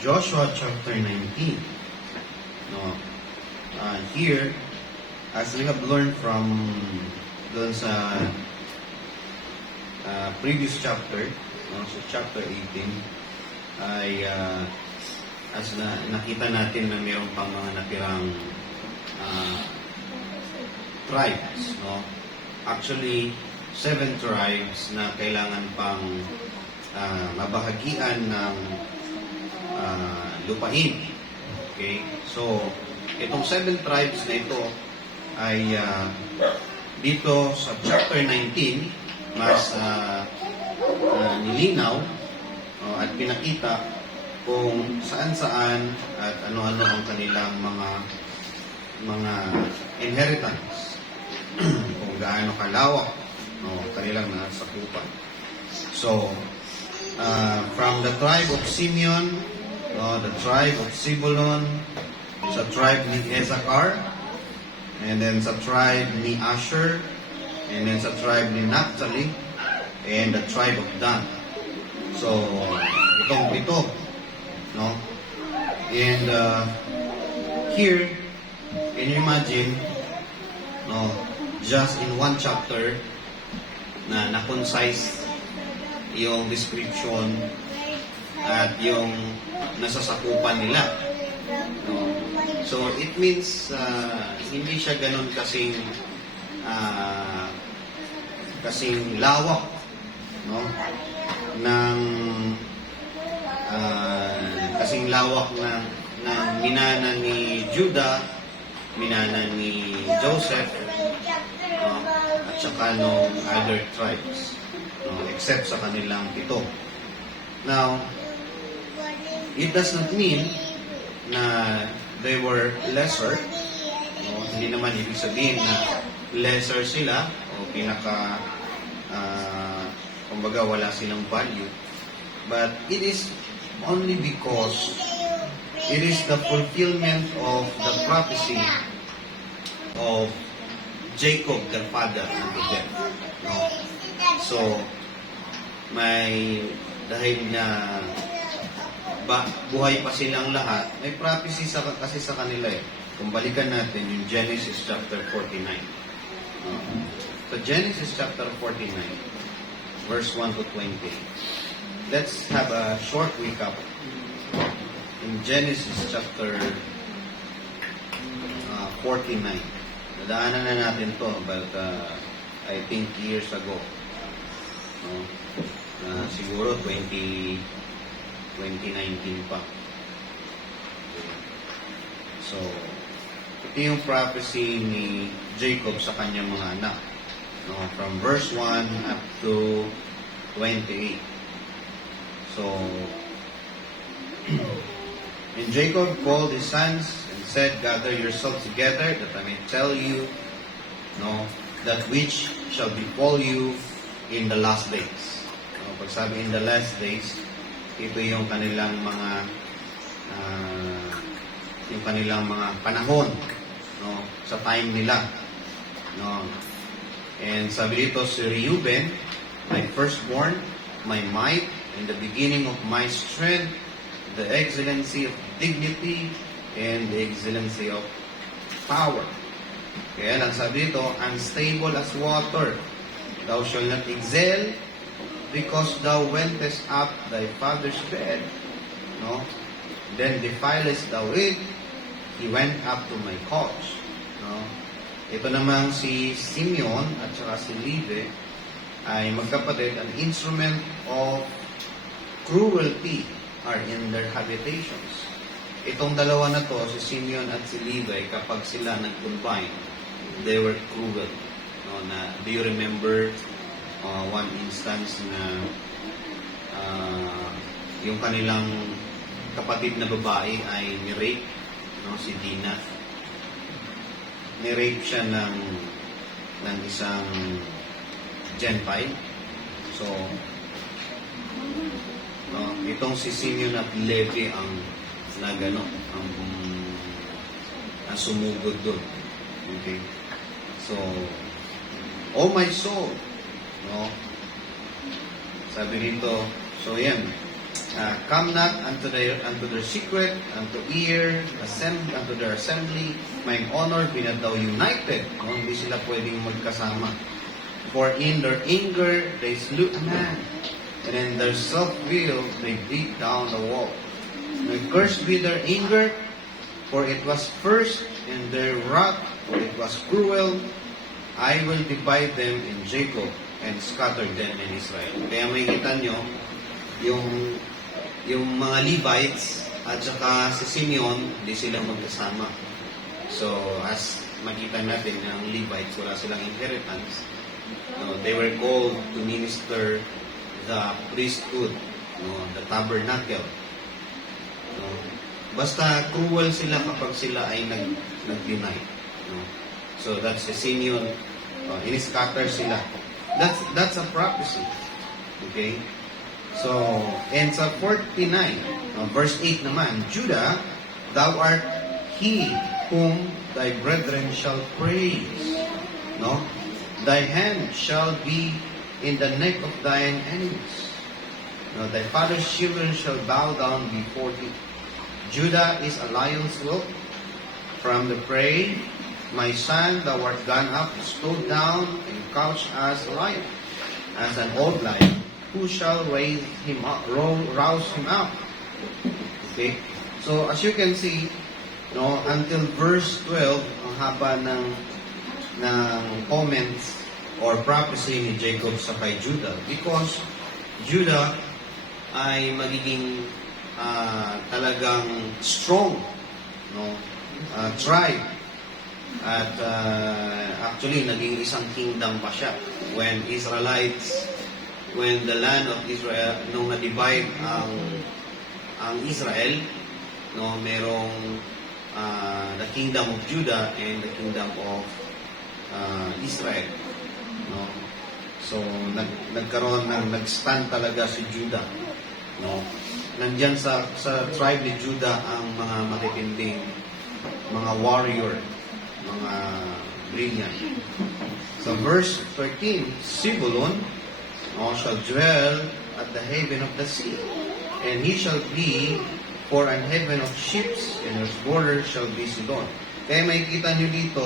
Joshua chapter 19. No, here, as we have learned from doon sa previous chapter, no, so chapter 18, ay as nakita natin na mayroon pang mga natirang tribes. No? Actually, 7 tribes na kailangan pang mabahagian ng lupain. Okay? So, itong 7 tribes na ito ay dito sa chapter 19 mas nilinaw at pinakita kung saan-saan at ano-ano ang kanilang mga inheritance. Kung gaano kalawak kanilang nasakupan. So, from the tribe of Simeon, the tribe of Zebulun, sa tribe ni Issachar, and then sa tribe ni Asher, and then sa tribe ni Naphtali, and the tribe of Dan. So, itong ito, no? And here, can you imagine, no, just in one chapter, na na-concise yung description at yung nasasakupan nila. No? So, it means hindi siya ganun kasing lawak, no? Kasing lawak na minana ni Judah, minana ni Joseph, at saka nung other tribes, except sa kanilang 7. Now, it does not mean na they were lesser. Hindi naman ibig sabihin na lesser sila o kumbaga wala silang value. But it is only because it is the fulfillment of the prophecy of Jacob, their father, unto them. No? So, dahil na buhay pa silang lahat, may prophecy kasi sa kanila eh. Kung balikan natin yung Genesis chapter 49. So, Genesis chapter 49, verse 1 to 20. Let's have a short recap. In Genesis chapter 49. Nadaanan na natin to about, I think, years ago. Siguro 2019 pa. So, ito yung prophecy ni Jacob sa kanyang mga anak. From verse 1 up to 28. So, and Jacob called his sons and said, "Gather yourselves together, that I may tell you, that which shall befall you in the last days." Pag sabi in the last days, ito yung kanilang mga panahon, sa time nila. And sabi dito, si Reuben, my firstborn, my might, and the beginning of my strength, the excellency of dignity, and the excellency of power. Kaya lang sabi dito, unstable as water, thou shalt not excel, because thou wentest up thy father's bed, then defilest thou it, he went up to my couch. Ito namang si Simeon at saka si Levi ay magkapatid, an instrument of cruelty are in their habitations. Itong dalawa na to, si Simeon at si Levi, kapag sila nag-combine, they were cruel. Do you remember one instance na yung kanilang kapatid na babae ay ni-rape, si Dina. Ni-rape siya ng isang Gentile. So, itong si Simeon at Levi ang sumugod doon. Okay? So, oh my soul, sabi rito, so yan, Come not unto their secret, unto unto their assembly. My honor, be not thou united. No, hindi sila pwedeng magkasama. For in their anger, they slew a man. And in their self-will, they beat down the wall. May cursed be their anger, for it was first, and their wrath, for it was cruel. I will divide them in Jacob, and scatter them in Israel. Kaya may kita nyo, yung mga Levites at saka si Simeon, hindi silang magkasama. So, as makita natin, ang Levites, wala silang inheritance. They were called to minister the priesthood, the tabernacle. Basta cruel sila kapag sila ay nag-deny. So, that's si Simeon. In-scatter sila. That's a prophecy. Okay? So, and sa 49, verse 8 naman, Judah, thou art he whom thy brethren shall praise. No? Thy hand shall be in the neck of thine enemies. No, thy father's children shall bow down before thee. Judah is a lion's whelp from the prey. My son, thou art gone up, stowed down, and couched as a lion, as an old lion. Who shall raise him up, rouse him up? Okay? So, as you can see, until verse 12, ang haba ng comments or prophecy ni Jacob sa kay Judah. Because Judah ay magiging talagang strong tribe. At actually, naging isang kingdom pa siya. When the land of Israel, nung na-divide ang Israel, merong the kingdom of Judah and the kingdom of Israel. So, nagkaroon nag-stand talaga si Judah. Nandyan sa tribe ni Judah ang mga matitinding, mga warrior, mga brilliant. So, verse 13, Zebulun shall dwell at the haven of the sea, and he shall be for an haven of ships, and his border shall be Sidon. Kaya makikita nyo dito,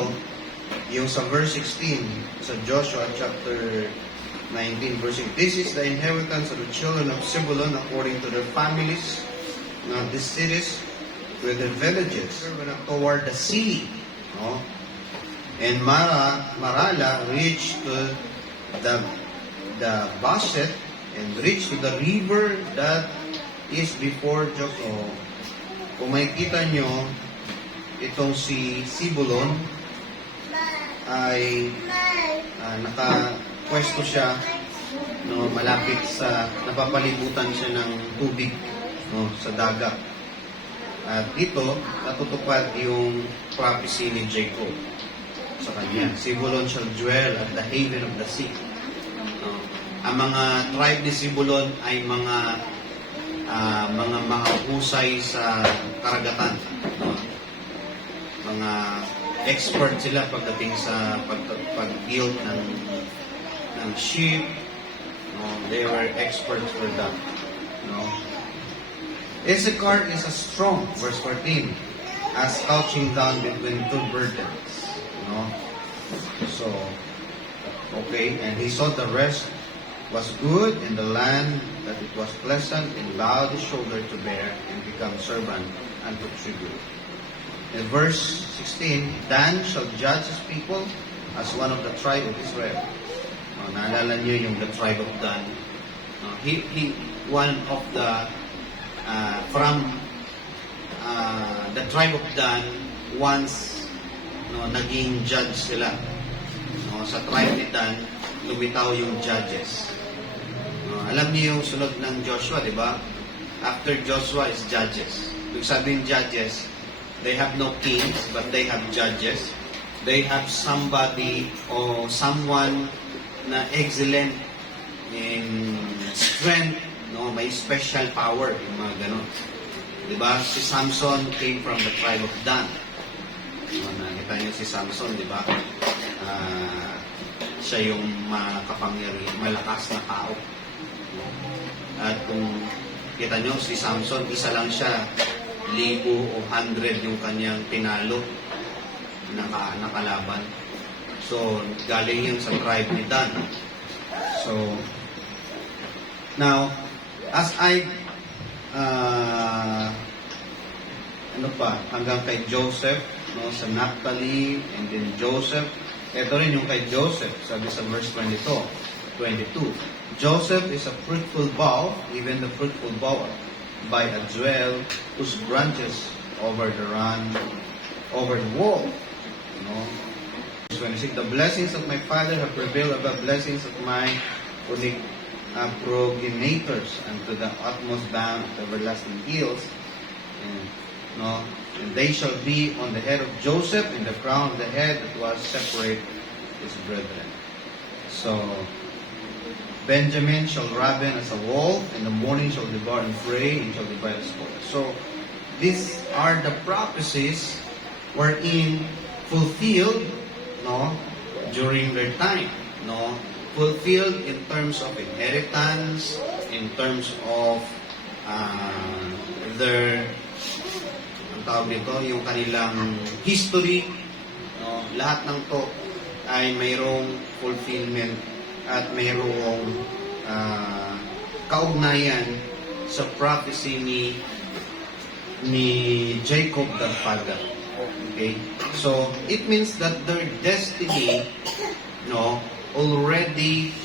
yung sa verse 16, sa Joshua chapter 19, verse 6, this is the inheritance of the children of Zebulun according to their families, these cities with their villages, toward the sea. And Marala reached to the Bashet and reached to the river that is before Joko. Kung makikita nyo, itong si Zebulun ay nakapwesto siya malapit sa, napapalibutan siya ng tubig sa dagat. At dito, natutupad yung prophecy ni Jacob sa kanya. Zebulun shall dwell at the haven of the sea. Ang mga tribe ni Zebulun ay mga husay sa karagatan. Mga expert sila pagdating sa pag-build ng ship. They were experts for that. Issachar is a strong, verse 14, as couching down between two burdens. So, okay, and he saw the rest was good in the land, that it was pleasant, and bowed his shoulder to bear, and become servant unto tribute. In verse 16, Dan shall judge his people as one of the tribe of Israel. Naalala niyo yung the tribe of Dan. He one of the from the tribe of Dan once naging judge sila. Sa tribe ni Dan, lumitaw yung judges. Alam niyo yung sunod ng Joshua, di ba? After Joshua is judges. Ibig sabihin judges, they have no kings, but they have judges. They have somebody or someone na excellent in strength, may special power, yung mga ganun. Di ba? Si Samson came from the tribe of Dan. Nakita niyo si Samson, di ba? Siya yung makapangyarihan, malakas na tao. At kung Kita nyo, si Samson, isa lang siya, 1,000 o 100 yung kanyang pinalo nakalaban. So, galing yun sa tribe ni Dan. So, now, as I, hanggang kay Joseph, no, sa Naphtali, and then Joseph, ito rin yung kay Joseph, sabi sa verse 22. Joseph is a fruitful bough, even the fruitful bough by a dwelt whose branches over the wall. You know? Verse 26, the blessings of my father have prevailed above blessings of my progenitors unto the utmost bound of the everlasting hills. And they shall be on the head of Joseph, and the crown of the head that was separate his brethren. So, Benjamin shall raven as a wolf, and the morning shall devour and prey, and shall divide the spoil. So, these are the prophecies wherein fulfilled, no, during their time, no, fulfilled in terms of inheritance, in terms of their, ang tawag dito, yung kanilang history, no, lahat ng to ay mayroong fulfillment at mayroong kaugnayan sa prophecy ni Jacob the father. Okay? So, it means that their destiny, no, already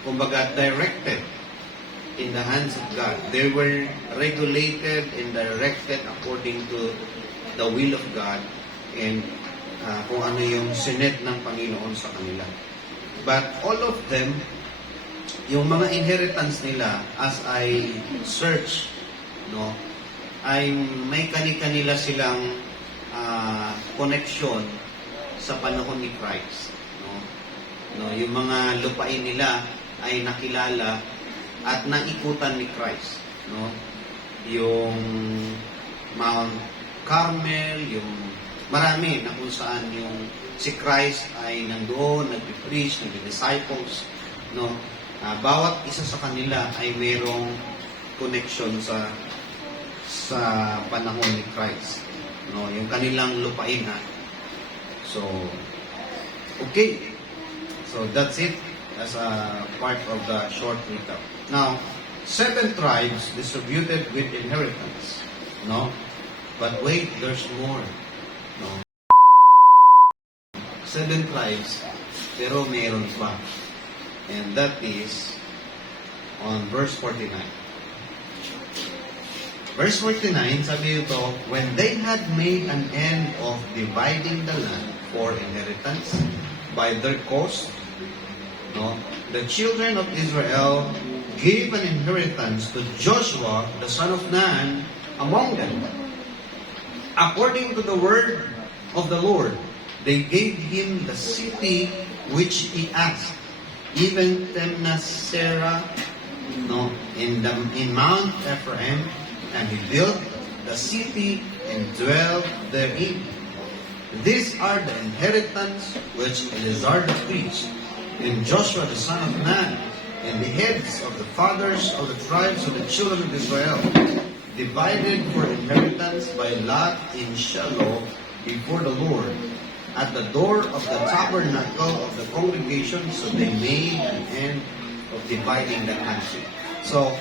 kumbaga directed in the hands of God. They were regulated and directed according to the will of God and kung ano yung sinet ng Panginoon sa kanila. But all of them, yung mga inheritance nila, as I search, no, ay may kani-kanila silang connection sa panahon ni Christ. No, yung mga lupain nila ay nakilala at naikutan ni Christ. No, yung Mount Carmel, yung marami na kung saan yung si Christ ay nandoon, nag-preach, nag-disciples, no? Bawat isa sa kanila ay mayroong connection sa panahon ni Christ, no? Yung kanilang lupain, ha? So, okay. So, that's it as a part of the short recap. Now, 7 tribes distributed with inheritance, no? But wait, there's more. No. 7 tribes, pero mayroon pa. And that is on verse 49. Verse 49, sabi ito, when they had made an end of dividing the land for inheritance by their coast, no, the children of Israel gave an inheritance to Joshua, the son of Nun, among them. According to the word of the Lord, they gave him the city which he asked, even Timnathserah, no, in Mount Ephraim, and he built the city and dwelt therein. These are the inheritance which Eleazar the priest, and Joshua the son of Nun, and the heads of the fathers of the tribes of the children of Israel, divided for inheritance by lot in Shiloh before the Lord, at the door of the tabernacle of the congregation, so they made an end of dividing the country. So,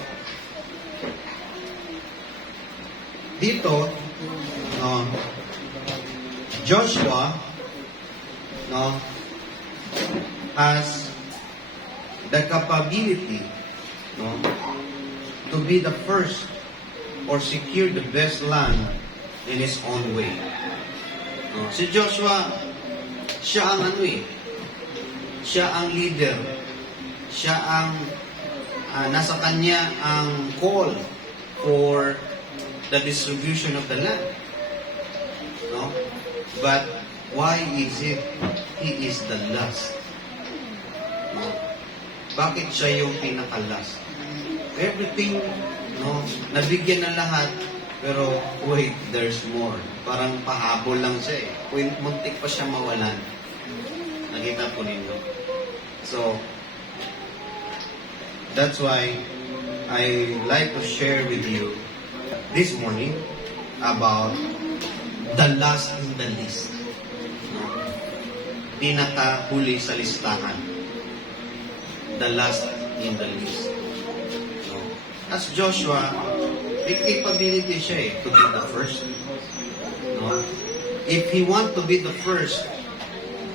dito, Joshua, has the capability, to be the first or secure the best land in his own way. Si Joshua, siya ang siya ang leader. Siya ang nasa kanya ang call for the distribution of the land. No? But why is it he is the last? No? Bakit siya yung pinaka-last? Everything, no, nabigyan na lahat, pero wait, there's more. Parang pahabol lang siya eh. Muntik pa siya mawalan. Nakita po ninyo. So, that's why I like to share with you this morning about the last in the list. No? Pinakahuli sa listahan. The last in the list. No? As Joshua, may capability siya to be the first. No? If he want to be the first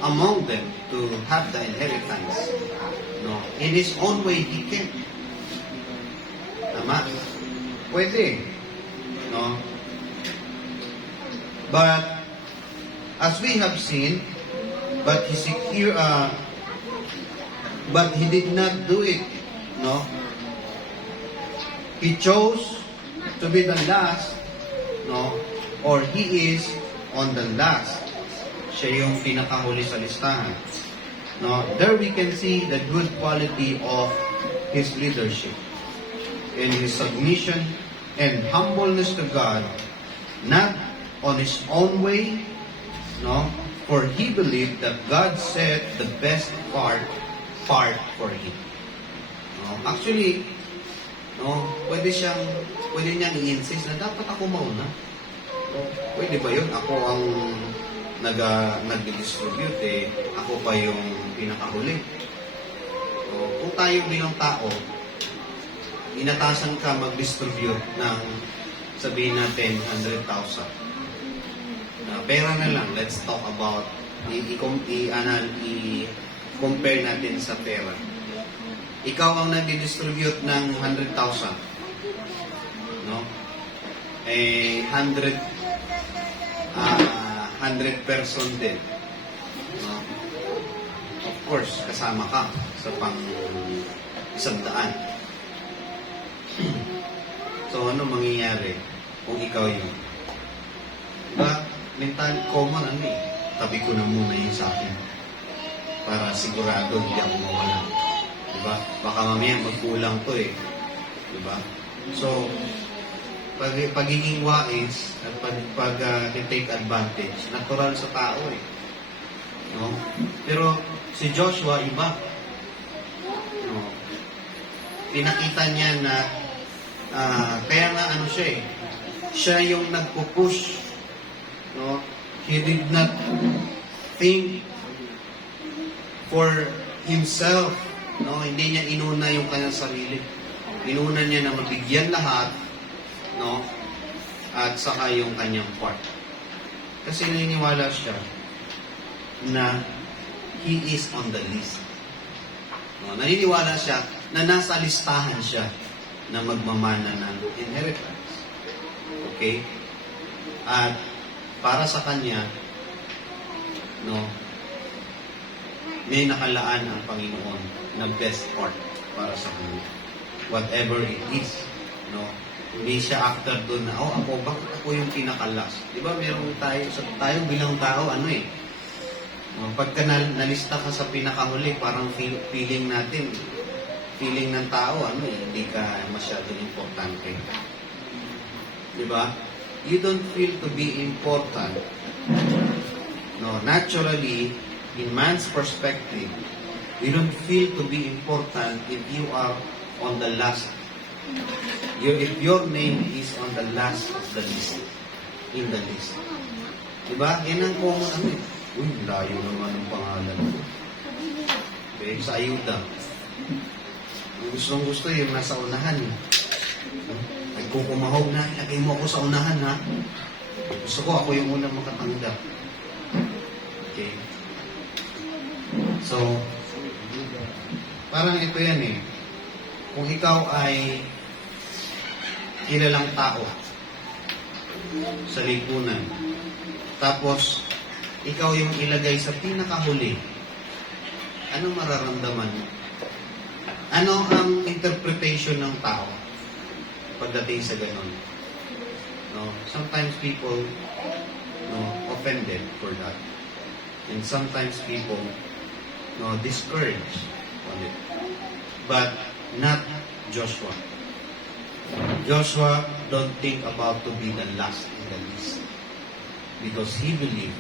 among them to have the inheritance, no, in his own way he can. Tama? Pwede. No? But as we have seen, but he did not do it. No? He chose to be the last, no, or he is on the last. Siya yung pinakahuli sa listahan. No, there we can see the good quality of his leadership and his submission and humbleness to God, not on his own way, no, for he believed that God set the best part for him. No, actually, no, pwede niyang i-insist na dapat ako mauna. No, pwede ba yun? Ako ang nag-distribute, ako pa yung pinakahuli. So, kung tayo bilang tao, inatasan ka mag-distribute ng, sabihin natin, 100,000. Pera na lang, let's talk about, i-compare natin sa pera. Ikaw ang nag-distribute ng 100,000. No? 100 person din. No? Of course, kasama ka sa pang 100. So, ano mangyayari kung ikaw yun? Diba? Mental common, tabi ko na muna yun sa akin para sigurado hindi ako mawala. Diba? Baka mamaya magkulang to Diba? So, pagiging wais at take advantage, natural sa tao No? Pero si Joshua iba. No? Pinakita niya na kaya nga siya yung nagpo-push. No? He did not think for himself. No? Hindi niya inuna yung kanyang sarili. Inuna niya na mabigyan lahat, no? At saka yung kanyang part. Kasi naniniwala siya na he is on the list. No? Naniniwala siya na nasa listahan siya na magmamana ng inheritance. Okay? At para sa kanya, no, may nakalaan ang Panginoon na best part para sa kanya. Whatever it is. No? Hindi siya after doon na, bakit ako yung pinakalas? Di ba meron tayo bilang tao, pagka nalista ka sa pinakahuli, parang feeling ng tao, hindi ka masyadong importante. Di ba? You don't feel to be important. No, naturally, in man's perspective, you don't feel to be important if you are on the last. If your name is on the last of the list, in the list. Diba? Yan ang common layo naman ang pangalan ko. Okay, sa ayuda. Gusto yung nasa unahan. Nagkukumahog na, ilagay mo ako sa unahan, ha? Gusto ko, ako yung unang makatanggap. Okay? So, parang ito yan Kung ikaw ay kilalang tao sa lipunan, tapos ikaw yung ilagay sa pinakahuli, ano mararamdaman mo? Ano ang interpretation ng tao pagdating sa ganon? No? Sometimes people offended for that. And sometimes people discouraged on it. But not Joshua. Joshua don't think about to be the last in the list. Because he believed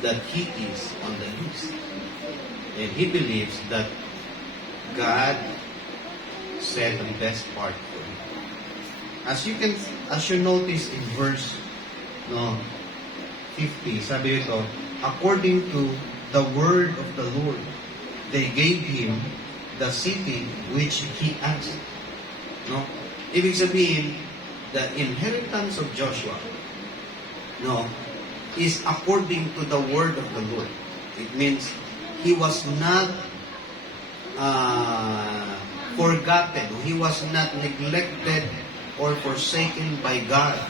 that he is on the list. And he believes that God said the best part for him. as you notice in verse no 50, sabi ito, according to the word of the Lord, they gave him the city which he asked. No? Ibig sabihin, the inheritance of Joshua, no, is according to the word of the Lord. It means he was not forgotten. He was not neglected or forsaken by God.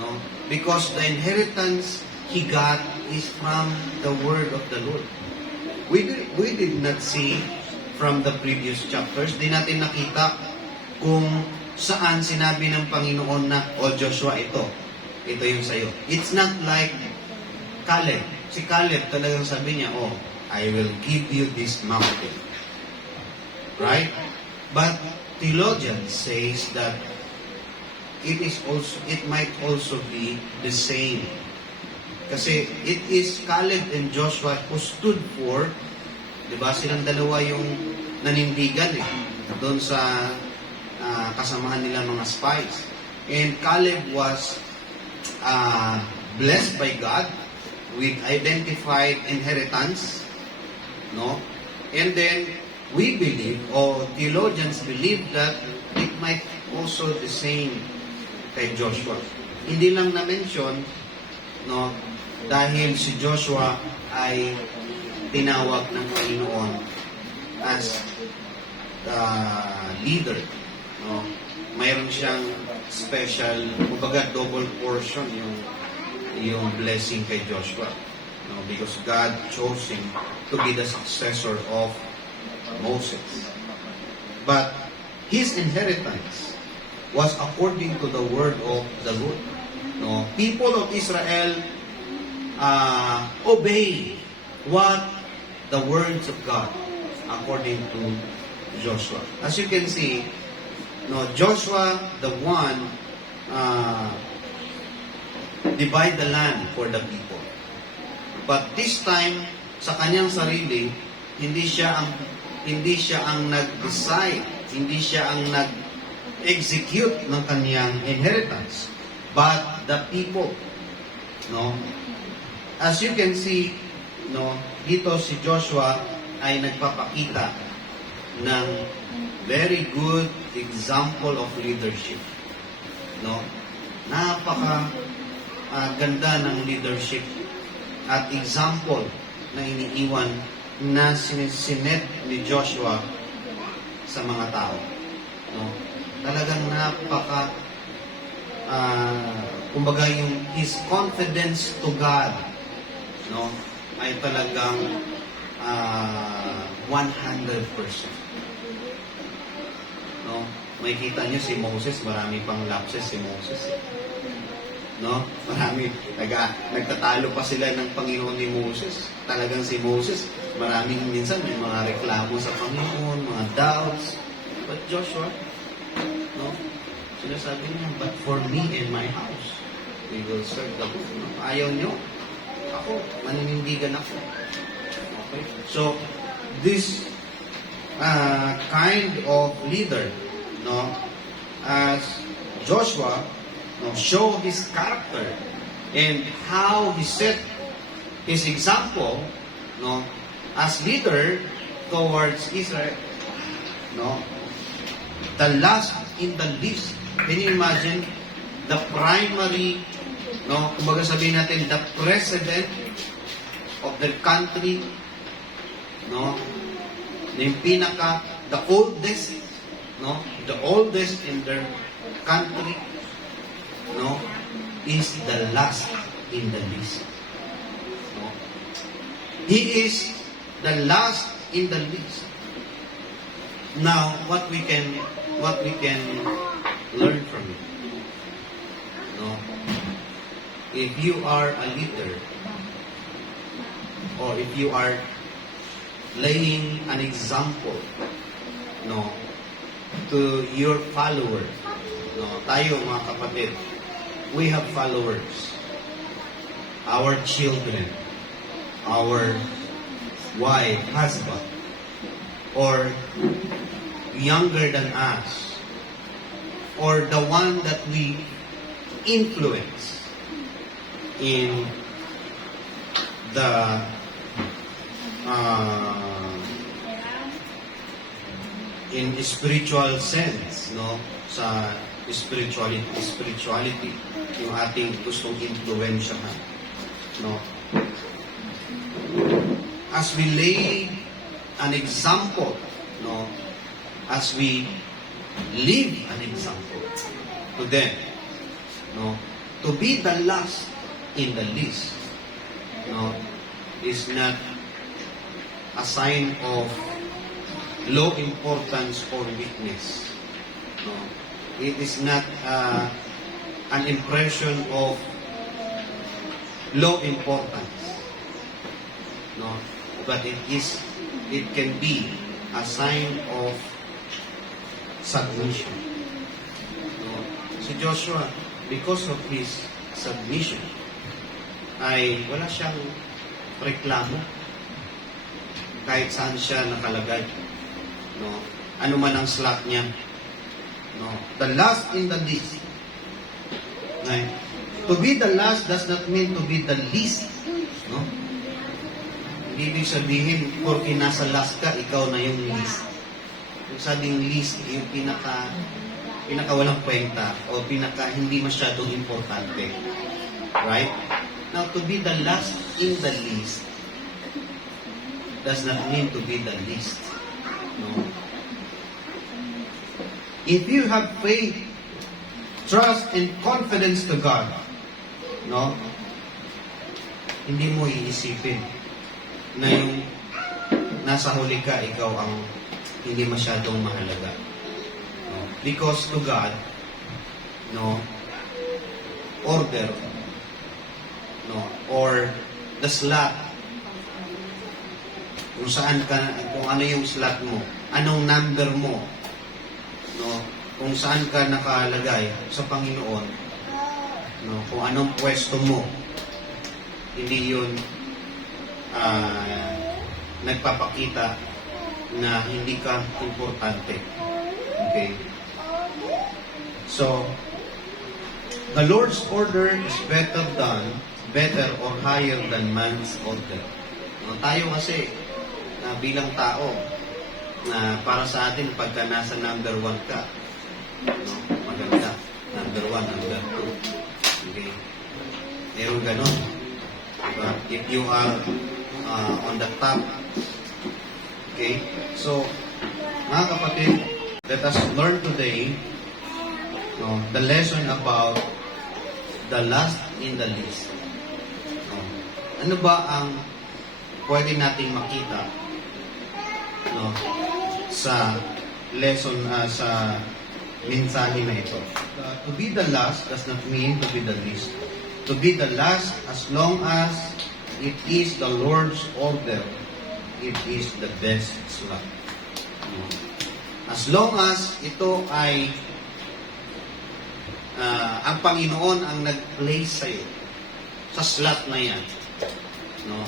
No? Because the inheritance he got is from the word of the Lord. We did not see from the previous chapters, di natin nakita kung saan sinabi ng Panginoon na, O Joshua, ito yung sa'yo. It's not like Caleb. Si Caleb talagang sabi niya, I will give you this mountain. Right? But theologian says that it might also be the same. Kasi it is Caleb and Joshua who stood for, di ba, silang dalawa yung nanindigan doon sa kasamahan nila mga spies. And Caleb was blessed by God with identified inheritance, no? And then we believe, or theologians believe, that it might also the same kay Joshua. Hindi lang na-mention, no, dahil si Joshua ay tinawag ng Panginoon as the leader, no? Mayroon siyang special, kumbaga double portion yung blessing kay Joshua, no? Because God chose him to be the successor of Moses. But his inheritance was according to the word of the Lord. No, people of Israel obey what the words of God according to Joshua. As you can see, no, Joshua the one divide the land for the people. But this time sa kanyang sarili, hindi siya ang nag-decide, hindi siya ang nag-execute ng kanyang inheritance, but the people, no? As you can see, no, dito si Joshua ay nagpapakita ng very good example of leadership, no? Napaka ganda ng leadership at example na iniiwan na sinet ni Joshua sa mga tao, no? Talagang napaka kumbaga yung his confidence to God, no, ay talagang 100%. No? May kita niyo si Moses, marami pang lapses si Moses. No? Marami, nagtatalo pa sila ng Panginoon ni Moses. Talagang si Moses, maraming minsan may mga reklamo sa Panginoon, mga doubts. But Joshua, no? Sinasabi niya, but for me and my house, we will serve the Lord. No? Ayaw niyo, ako, maninindigan ako. Okay? So, this kind of leader, no, as Joshua, no, show his character and how he set his example, no, as leader towards Israel, no, the last in the list. Can you imagine the primary, no, kumbaga sabihin natin, the president of the country, no, yung pinaka, the oldest, no, the oldest in their country, no, is the last in the list. No? He is the last in the list. Now, what we can learn from it. No? If you are a leader, or if you are laying an example, no, to your followers, no, tayo mga kapatid, we have followers, our children, our wife, husband, or younger than us, or the one that we influence in the in spiritual sense, no, sa spirituality yung ating gustong influensyahan, no, as we lay an example, no, as we live an example to them, no, to be the last in the least, no, is not a sign of low importance or weakness. No, it is not an impression of low importance. No, but it can be a sign of submission. No, si Joshua, because of his submission, ay wala siyang reklamo kahit saan siya nakalagay. No, ano man ang slot niya. No, the last in the least. Right? To be the last does not mean to be the least. No? Hindi ibig sabihin, porque nasa last ka, ikaw na yung least. Yung sabing least, yung pinaka walang kwenta o pinaka hindi masyadong importante. Right? Now, to be the last in the least does not mean to be the least. No. If you have faith, trust, and confidence to God, no, hindi mo iisipin na yung nasa huli ka, ikaw ang hindi masyadong mahalaga. No? Because to God, no, order, no, or the slot, kung ano yung slot mo, anong number mo, no, kung saan ka nakalagay sa Panginoon, no, kung anong pwesto mo, hindi yun nagpapakita na hindi ka importante. Okay? So, the Lord's order is better or higher than man's order. No, tayo kasi, bilang tao, na para sa atin, pagka nasa number 1 ka, no, maganda. Number 1, number 2. Okay? Meron ganon. Diba? If you are on the top. Okay? So, mga kapatid, let us learn today, no, the lesson about the last in the least. No? Ano ba ang pwede nating makita, no, sa lesson, sa mensahe na ito? To be the last does not mean to be the least. To be the last, as long as it is the Lord's order, it is the best slot. As long as ito ay ang Panginoon ang nag-place sa'yo sa slot na yan, no,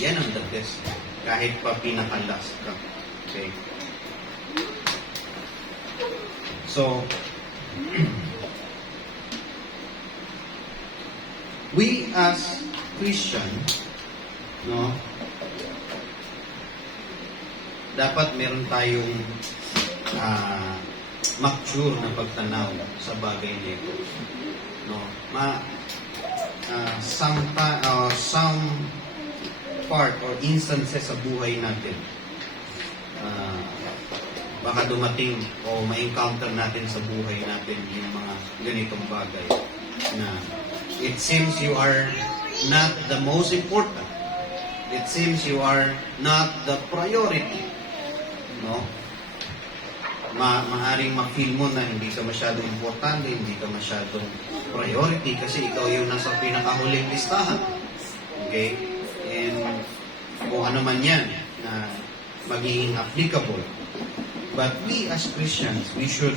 yan ang the best. Kahit pa pinaka-last ka. Okay? So, we as Christians, no, dapat meron tayong mature na pagtanaw sa bagay nito. No, some part or instances sa buhay natin, baka dumating o ma-encounter natin sa buhay natin yung mga ganitong bagay na it seems you are not the most important. It seems you are not the priority. No? Maaring ma-feel mo na hindi ka masyadong importante, hindi ka masyadong priority kasi ikaw yung nasa pinakahuling listahan. Okay? And kung ano man yan na magiging applicable. But we as Christians, we should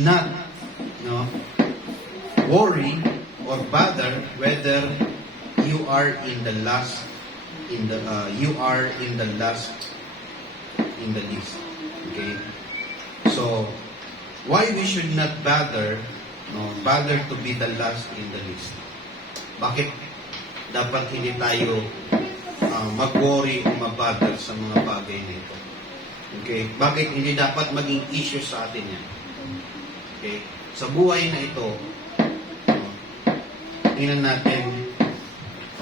not, no, worry or bother whether you are in the last in the list. Okay? So So, why we should not bother to be the last in the list? Bakit dapat hindi tayo mag-worry o mabother sa mga bagay na ito? Okay? Bakit hindi dapat maging issue sa atin yan? Okay? Sa buhay na ito, tingnan natin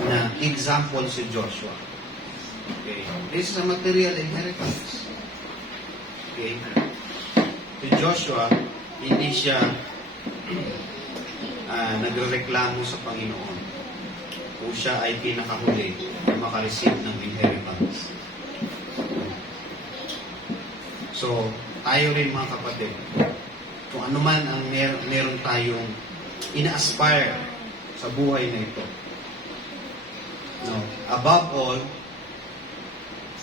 na example si Joshua. Okay? This is a material inheritance. Okay? Si Joshua, hindi siya nagrereklamo sa Panginoon kung siya ay pinakahuli na makareceive ng inheritance. So, tayo rin mga kapatid, kung ano man ang meron tayong ina-aspire sa buhay na ito. No, above all,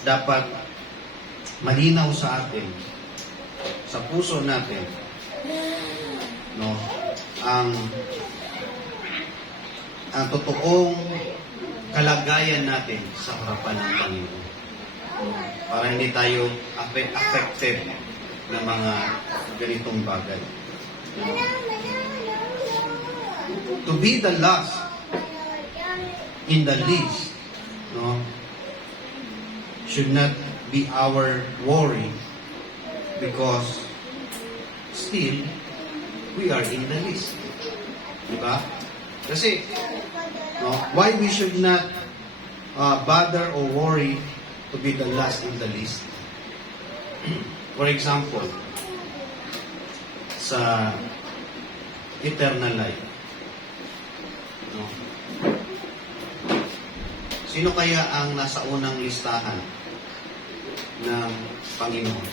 dapat malinaw sa atin, sa puso natin, no, ang totoong kalagayan natin sa harapan ng Panginoon. Para hindi tayo affected ng mga ganitong bagay. To be the last in the list, no, should not be our worry, because still we are in the list. Diba? Kasi, no, why we should not bother or worry to be the last in the list? For example, sa eternal life. No? Sino kaya ang nasa unang listahan ng Panginoon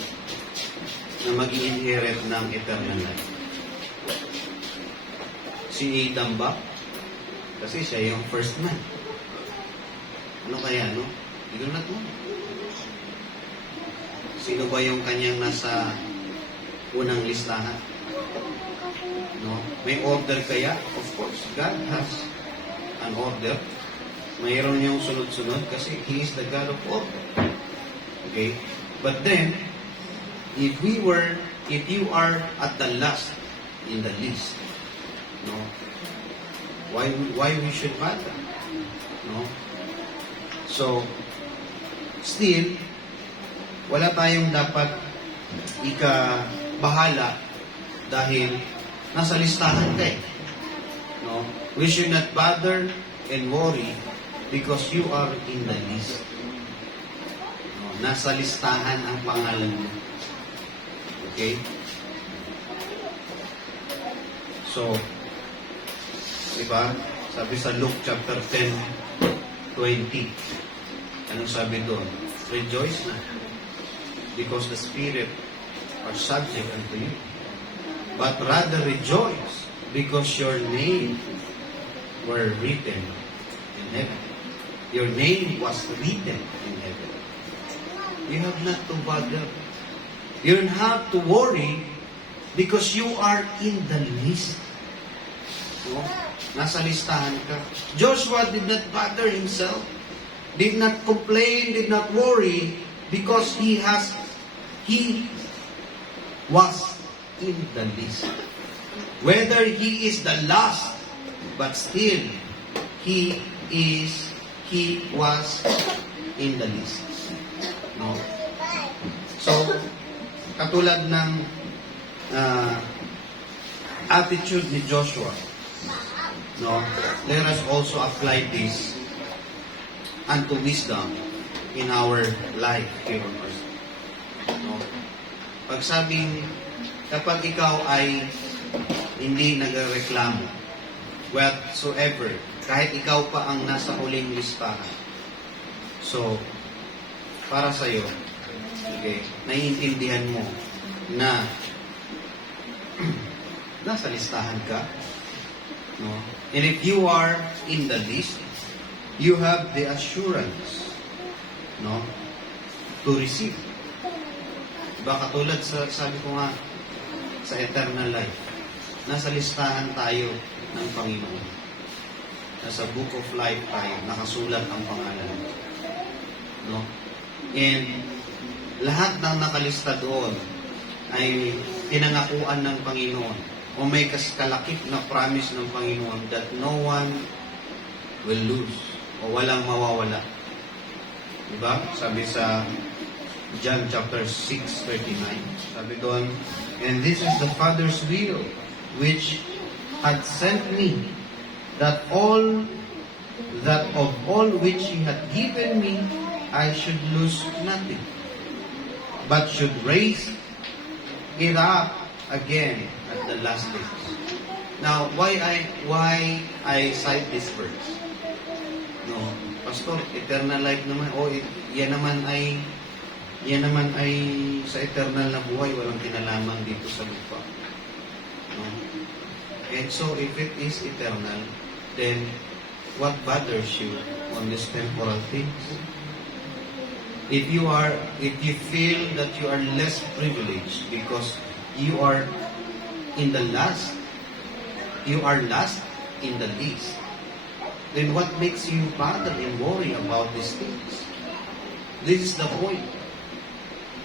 na mag-i-inherit ng eternal life? Si Adam ba? Kasi siya yung first man. Ano kaya, no? Hindi na to. Sino ba yung kanyang nasa unang listahan? No? May order kaya? Of course, God has an order. Mayroon yung sunod-sunod kasi He is the God of order. Okay? But then, if you are at the last in the list, no? Why we should bother? No? So, still, wala tayong dapat ikabahala dahil nasa listahan ka eh. No? We should not bother and worry because you are in the list. No? Nasa listahan ang pangalan mo. Okay? So, diba? Sabi sa Luke chapter 10:20. Anong sabi doon? Rejoice na, because the Spirit are subject unto you. But rather rejoice, because your name were written in heaven. Your name was written in heaven. You have not to bother. You don't have to worry, because you are in the list. No? Nasa listahan ka. Joshua did not bother himself, did not complain, did not worry, because he was in the list. Whether he is the last, but still he was in the list. No? So, katulad ng attitude ni Joshua, no, let us also apply this unto wisdom in our life here on earth. No? Pagsabing, kapag ikaw ay hindi nagreklamo, whatsoever, kahit ikaw pa ang nasa huling listahan, so, para sa'yo, okay, naiintindihan mo na nasa listahan ka, no? And if you are in the list, you have the assurance, no, to receive. Diba, katulad sa, sabi ko nga, sa eternal life, nasa listahan tayo ng Panginoon. Nasa book of life tayo, nakasulat ang pangalan. No? And lahat ng nakalista doon, ay pinangakuan ng Panginoon o may kalakip na promise ng Panginoon that no one will lose o walang mawawala. Diba? Sabi sa John chapter 6:39. Sabi doon, and this is the Father's will, which had sent me, that of all which He had given me, I should lose nothing, but should raise it up again at the last days. Now, why I cite this verse? No, Pastor, eternal life naman. Yan naman ay sa eternal na buhay, walang kinalaman dito sa lupa. No? And so, if it is eternal, then what bothers you on these temporal things? If you feel that you are less privileged because you are last in the least, then what makes you bother and worry about these things? This is the point.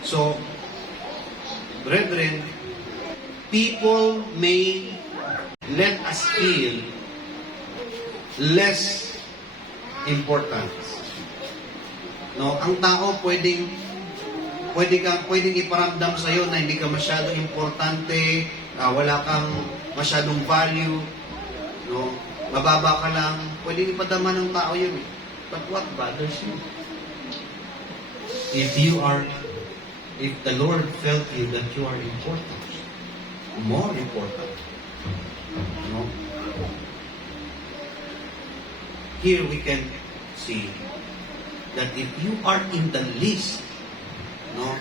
So, brethren, people may let us feel less importance. No, ang tao pwedeng iparamdam sa iyo na hindi ka masyadong importante, wala kang masyadong value, no? Mababa ka lang, pwedeng ipadama ng tao 'yun. But what bothers you? If the Lord felt you that you are important, more important, no? Here we can see that if you are in the list, no,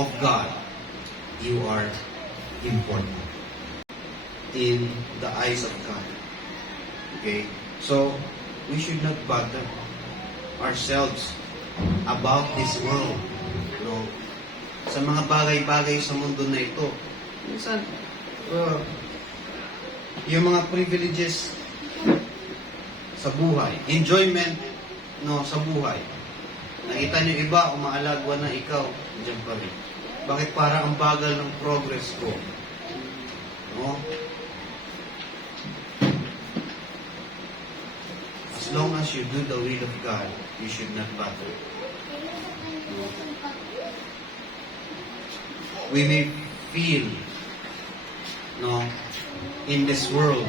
of God, you are important in the eyes of God. Okay? So, we should not bother ourselves about this world. No? Sa mga bagay-bagay sa mundo na ito. Minsan, yung mga privileges sa buhay, enjoyment, no, sa buhay. Nakita niyo iba, umaalagwa na ikaw, diyan pa rin. Bakit parang ang bagal ng progress ko? No? As long as you do the will of God, you should not bother. No? We may feel, no, in this world,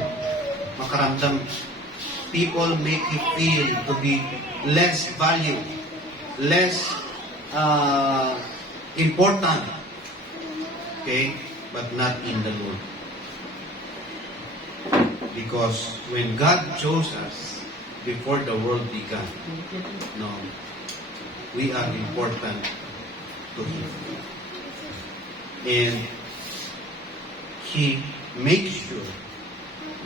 makaramdam, people make you feel to be less valued, less important, okay, but not in the Lord. Because when God chose us before the world began, no, we are important to Him. And He makes sure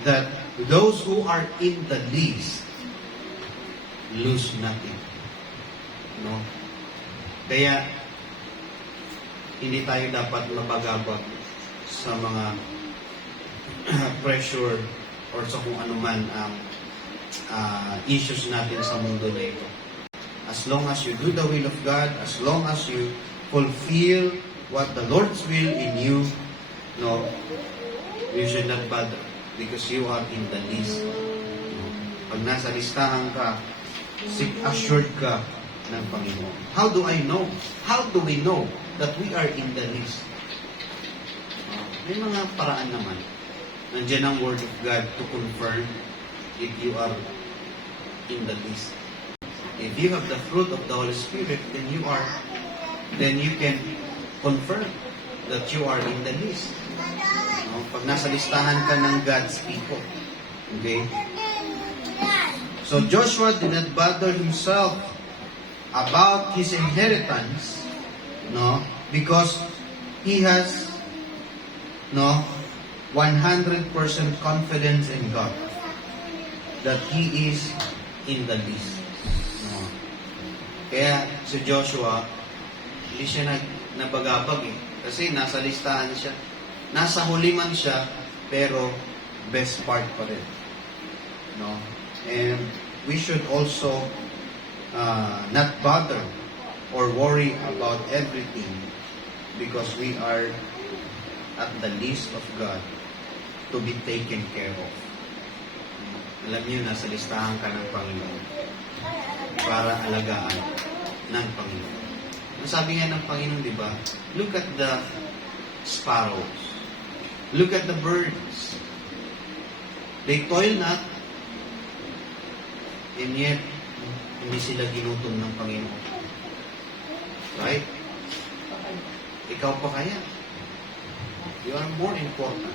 that those who are in the least lose nothing. No? Kaya, hindi tayo dapat mabagabag sa mga pressure or sa kung anuman ang issues natin sa mundo na ito. As long as you do the will of God, as long as you fulfill what the Lord's will in you, no, you should not bother because you are in the list. No? Pag nasa listahan ka, assured ka ng Panginoon. How do I know? How do we know that we are in the list? May mga paraan naman. Nandiyan ang Word of God to confirm if you are in the list. If you have the fruit of the Holy Spirit, then you can confirm that you are in the list. No? Pag nasa listahan ka ng God's people. Okay? So Joshua did not bother himself about his inheritance, no, because he has 100% confidence in God that he is in the list. No. Kaya si Joshua, hindi siya nabagabag kasi nasa listahan siya. Nasa huli man siya, pero best part pa rin. No? And we should also not bother or worry about everything Because we are at the list of God to be taken care of. Alam niyo, nasa listahan ka ng Panginoon para alagaan ng Panginoon. Ang sabi nga ng Panginoon, di ba? Look at the sparrows. Look at the birds. They toil not, and yet, hindi sila ginutom ng Panginoon. Right? Ikaw pa kaya? You are more important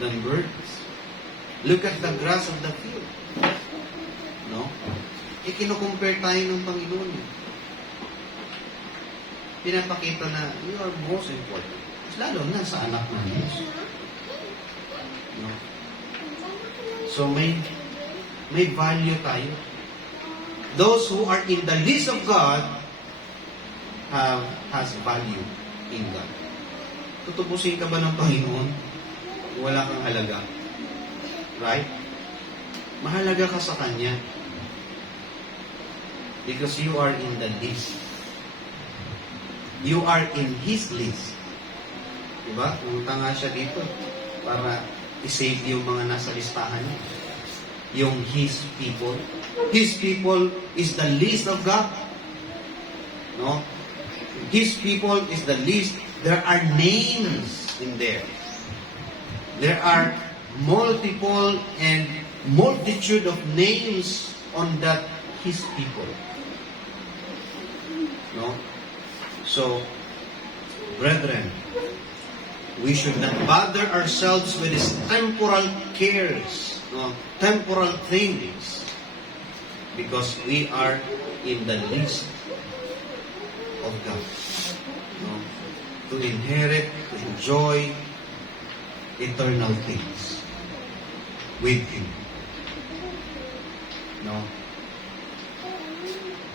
than birds. Look at the grass of the field. No? Kinukompare tayo ng Panginoon. Pinapakita na you are most important. Lalo na sa anak ng Diyos. No? So may value tayo. Those who are in the list of God has value in God. Tutubusin ka ba ng Panginoon? Wala kang halaga. Right? Mahalaga ka sa Kanya. Because you are in the list. You are in His list. Diba? Pumunta nga siya dito para i-save yung mga nasa listahan niya. Yung His people. His people is the list of God. No? His people is the list. There are names in there. There are multiple and multitude of names on that His people. No? So, brethren, we should not bother ourselves with these temporal cares, no? Temporal things, because we are in the list of God. No? To inherit, to enjoy eternal things with Him. No?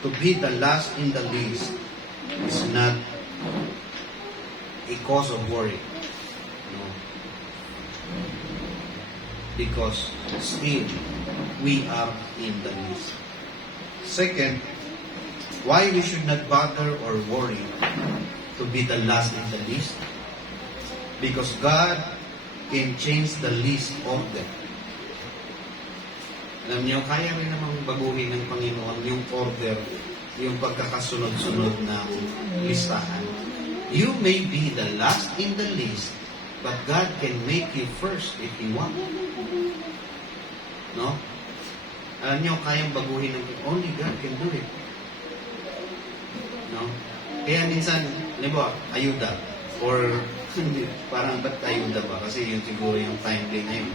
To be the last in the list is not a cause of worry. No. Because still, we are in the list. Second, why we should not bother or worry to be the last in the list? Because God can change the list order. Alam niyo, kaya rin namang baguhin ng Panginoon yung order, yung pagkakasunod-sunod ng listahan. You may be the last in the list, but God can make you first if He wants. No? Alam niyo, kayang baguhin ng only God can do it. No? Kaya minsan, ba, ayuda, or parang ba't ayuda ba? Kasi yun siguro yung timely na yun.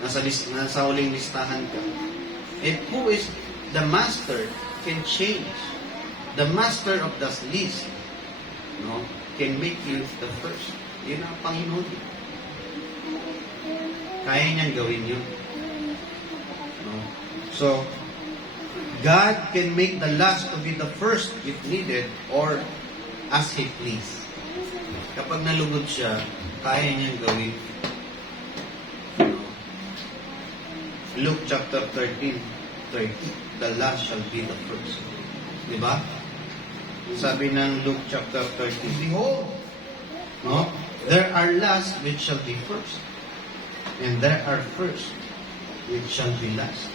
Nasa huling listahan ka. And who is the master can change. The master of this list, no, can make you the first. Yun ang Panginoon. Kaya niyang gawin yun. No? So, God can make the last to be the first if needed or as He please. Kapag nalugod siya, kaya niyang gawin. Luke chapter 13, the last shall be the first. Diba? Sabi ng Luke chapter 13, behold, no? There are last which shall be first, and there are first which shall be last.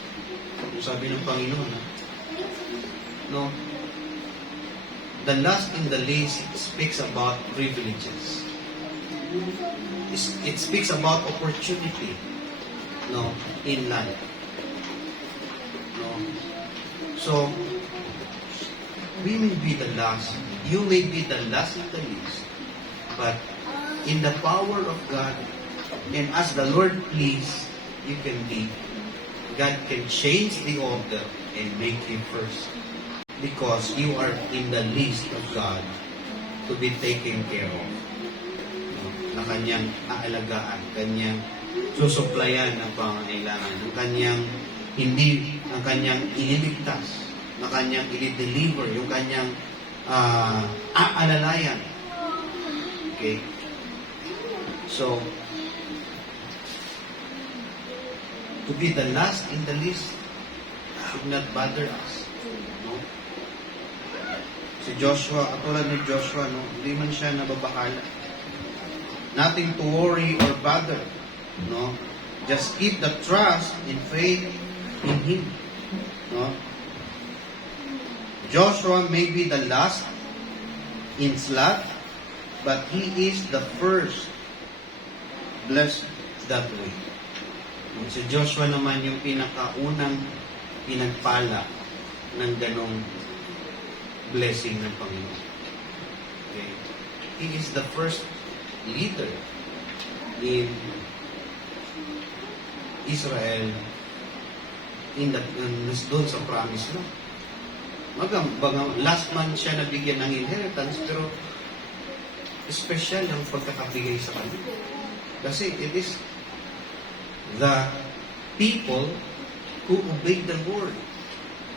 Sabi ng Panginoon, no? The last in the list speaks about privileges. It speaks about opportunity. No, in life. No. So, we may be the last. You may be the last in the list. But, in the power of God, and as the Lord please, you can be. God can change the order and make you first. Because you are in the list of God to be taken care of. No, na Kanyang aalagaan, Kanyang susuplayan ng pangangailangan, ng Kanyang ililigtas, ng Kanyang i-deliver, yung Kanyang aalalayan. Okay? So, to be the last in the list should not bother us. No? Si Joshua, katulad ni Joshua, no, hindi man siya nababahala. Nothing to worry or bother. No? Just keep the trust and faith in Him. No? Joshua may be the last in slot, but he is the first blessed that way. Si Joshua naman yung pinakaunang pinagpala ng ganong blessing ng Panginoon. Okay. He is the first leader in Israel doon sa promise land. Last man siya nabigyan ng inheritance, pero special ang pagkakabigay sa kanya. Kasi it is the people who obey the Lord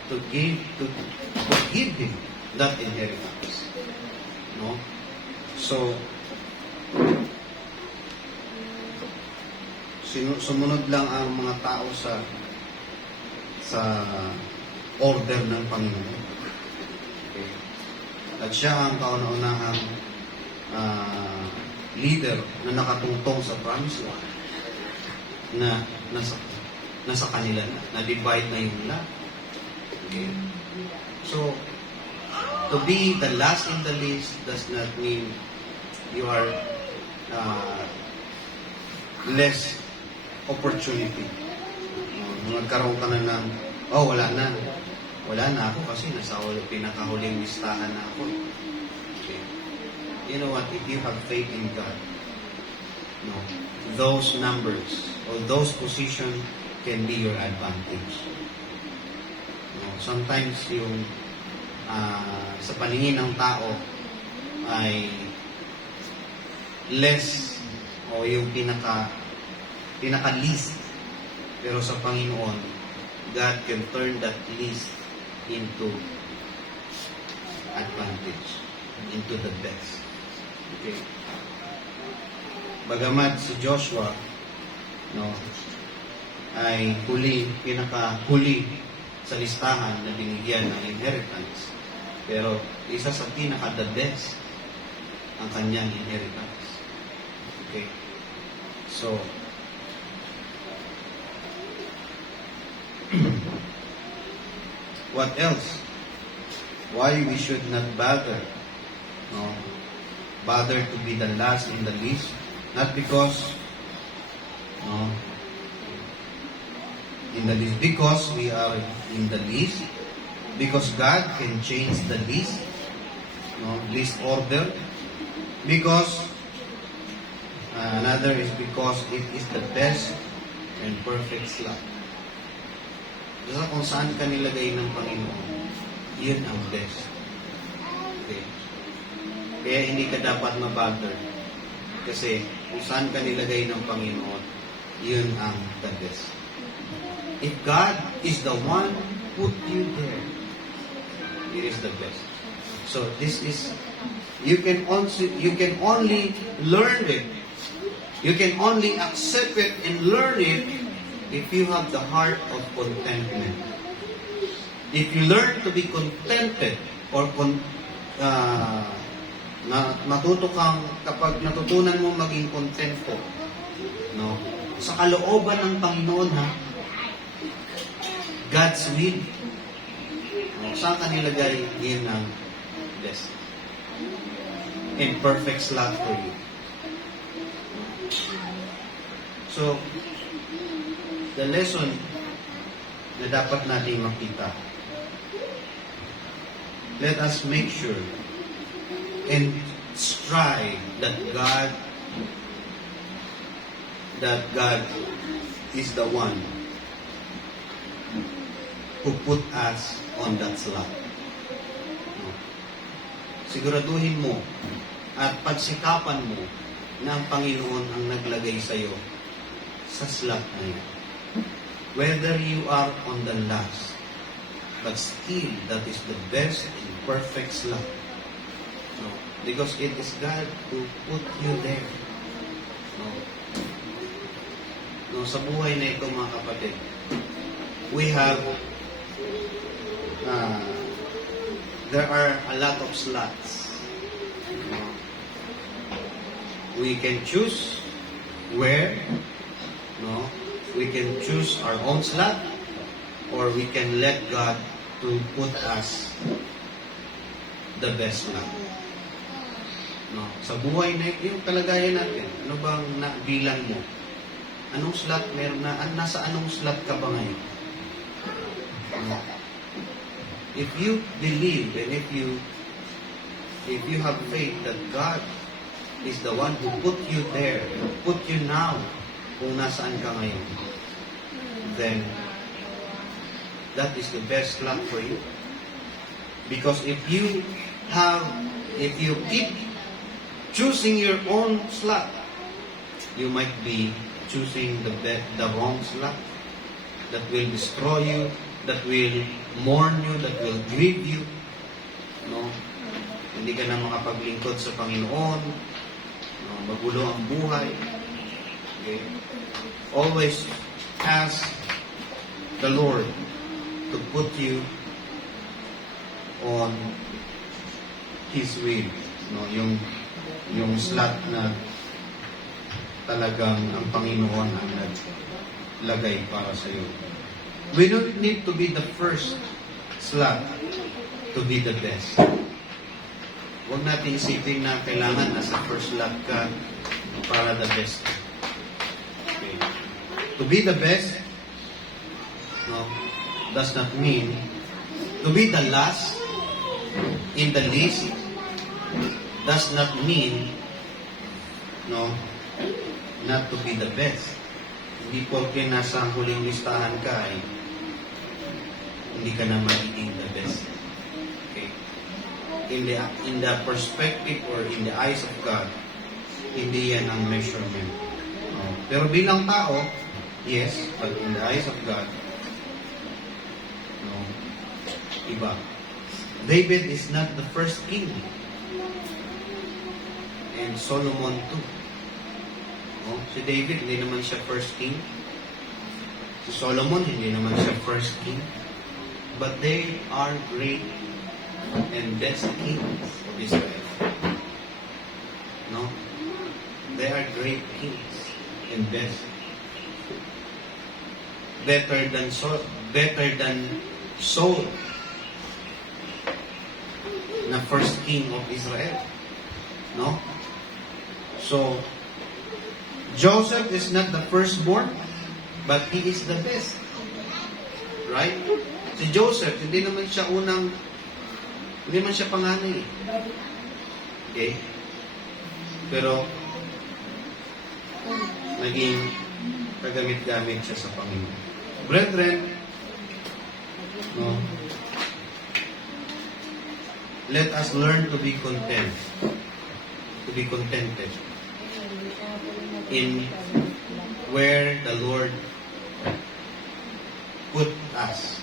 to give him that inheritance. No? So, sumunod lang ang mga tao sa order ng Panginoon. Okay. At siya ang kauna-unahang leader na nakatungtong sa promised land na nasa kanila na divide na yung land. Okay. So, to be the last in the list does not mean you are less opportunity. Magkaroon ka na ng, wala na ako kasi nasa pinakahuling listahan na ako. Okay. You know what? If you have faith in God, no, those numbers or those positions can be your advantage. No, sometimes yung sa paningin ng tao ay less o yung pinaka-least. Pero sa Panginoon, God can turn that least into advantage, into the best. Okay. Bagamat si Joshua, no, ay pinaka-huli sa listahan na binigyan ng inheritance. Pero isa sa pinaka-the best ang kanyang inheritance. Okay. So, what else? Why we should not bother? No, bother to be the last in the list, not because in the list, because we are in the list, because God can change the list, list order, because another is because it is the best and perfect slot. Kasi kung saan ka nilagay ng Panginoon, yun ang best. Okay. Kaya hindi ka dapat mabother. Kasi kung saan ka nilagay ng Panginoon, yun ang the best. If God is the one who put you there, it is the best. So this is, you can only learn it. You can only accept it and learn it if you have the heart of contentment. If you learn to be contented or matuto kang kapag natutunan mo maging kontento, no? Sa kalooban ng Panginoon, God's will. No? Saan ka nilagay, yun ang best and perfect slot for you. So, the lesson na dapat natin makita, let us make sure and strive that God is the one who put us on that slot. Siguraduhin mo at pagsikapan mo na ang Panginoon ang naglagay sa iyo sa slot na yun. Whether you are on the last, but still that is the best and perfect slot. No? Because it is God who put you there. No, sa buhay na ito, mga kapatid, we have there are a lot of slots. We can choose where, no? We can choose our own slot, or we can let God to put us the best slot. No? Sa buhay na yung kalagayan natin, ano bang nabilang mo? Anong slot meron na? Nasa anong slot ka ba ngayon? No? If you believe and if you have faith that God is the one who put you there, put you now, kung nasaan ka ngayon, then that is the best slot for you. Because if you keep choosing your own slot, you might be choosing the wrong slot that will destroy you, that will mourn you, that will grieve you. No? Hindi ka na makapaglingkod sa Panginoon. No? Magulo ang buhay. Okay? Always ask the Lord to put you on His will. No? Yung slot na talagang ang Panginoon ang naglagay para sa iyo. We don't need to be the first slot to be the best. Huwag natin isipin na kailangan nasa first slot ka para the best. Okay. To be the best, no, does not mean to be the last in the list. Does not mean, no, not to be the best. Hindi porke nasa huling listahan ka ay hindi ka na magiging the best. Okay? In the perspective or in the eyes of God, hindi yan ang measurement. No? Pero bilang tao, yes, but in the eyes of God, no, iba. David is not the first king. And Solomon too. No? Si David, hindi naman siya first king. Si Solomon, hindi naman siya first king. But they are great and best kings of Israel. No? They are great kings and best. Better than Saul, na first king of Israel. No? So, Joseph is not the firstborn, but he is the best. Right? Si Joseph, hindi naman siya panganay. Okay? Pero, naging kagamit-gamit siya sa Panginoon. Brethren, no, let us learn to be content. To be contented in where the Lord put us.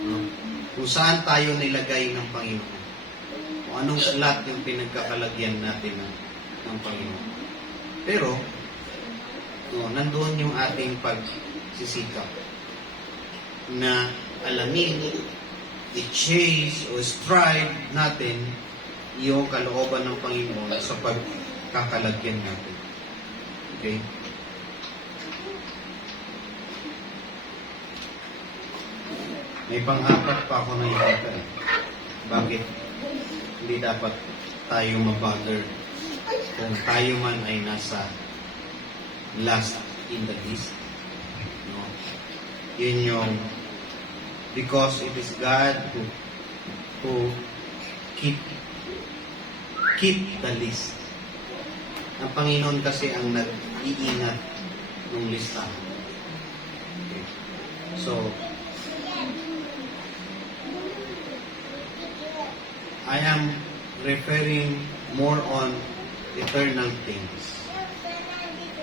No? Kung saan tayo nilagay ng Panginoon. Kung anong slot yung pinagkakalagyan natin ng Panginoon. Pero, no, nandoon yung ating pagsisikap na alamin, i-chase o strive natin yung kalooban ng Panginoon sa pagkakalagyan natin. Okay? May pang-apat pa ako na ipata. Bakit hindi dapat tayo mabother kung tayo man ay nasa last in the list? No? Yun yung because it is God who keep the list. Ang Panginoon kasi ang nag-iingat ng listahan. Okay. So, I am referring more on eternal things